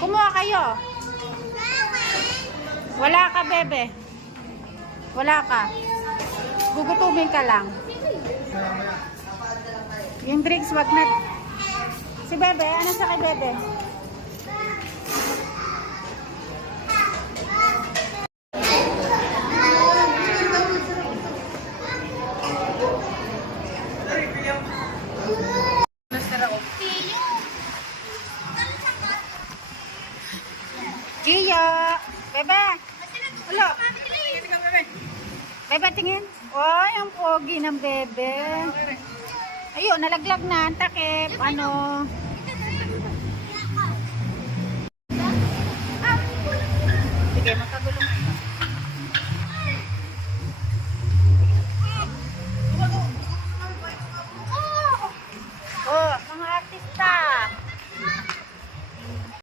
Kumuha kayo. Wala ka, bebe. Wala ka. Gugutumin ka lang. Yung drinks, wag na. Si bebe, ano sa kay bebe? Gio! Bebe! Ulo! Bebe, tingin. Oh, yung pogi ng bebe. Ayun, nalaglag na. Ang takip. Ano?